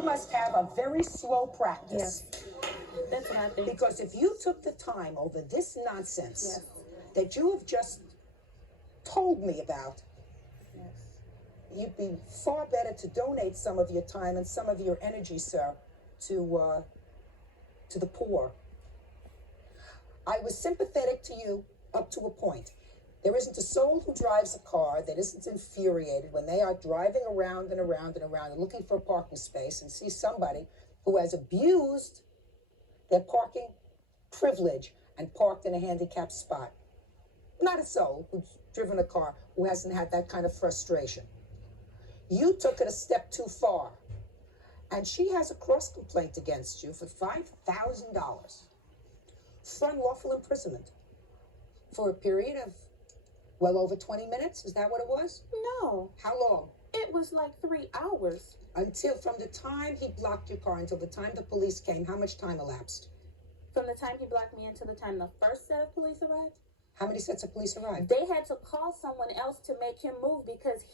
You must have a very slow practice. Yes, that's what I think. Because if you took the time over this nonsense Yes. that you have just told me about, Yes. you'd be far better to donate some of your time and some of your energy, sir, to the poor. I was sympathetic to you up to a point. There isn't a soul who drives a car that isn't infuriated when they are driving around and around and around and looking for a parking space and see somebody who has abused their parking privilege and parked in a handicapped spot. Not a soul who's driven a car who hasn't had that kind of frustration. You took it a step too far, and she has a cross complaint against you for $5,000 for unlawful imprisonment for a period of well over 20 minutes. Is that what it was? No. How long? It was like 3 hours. Until from the time he blocked your car until the time the police came, how much time elapsed? From the time he blocked me until the time the first set of police arrived. How many sets of police arrived? They had to call someone else to make him move because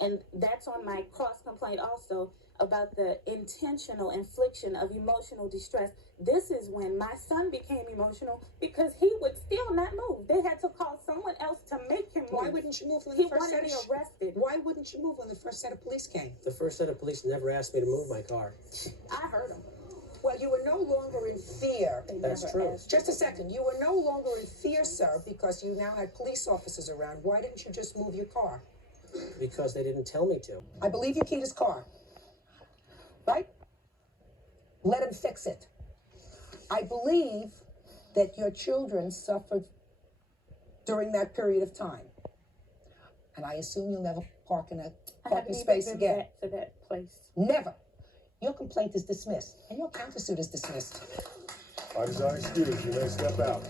and that's on my cross complaint also, about the intentional infliction of emotional distress. This is when my son became emotional because he would still not move. They had to call someone else to make him move. Why wouldn't you move when the first set of... He wanted me arrested. Why wouldn't you move when the first set of police came? The first set of police never asked me to move my car. I heard him. Well, you were no longer in fear. That's true. Just a second. You were no longer in fear, sir, because you now had police officers around. Why didn't you just move your car? Because they didn't tell me to. I believe you keyed his car. Right? Let him fix it. I believe that your children suffered during that period of time. And I assume you'll never park in a parking space again. Back to that place. Never. Your complaint is dismissed, and your countersuit is dismissed. Parties are excused. You may step out.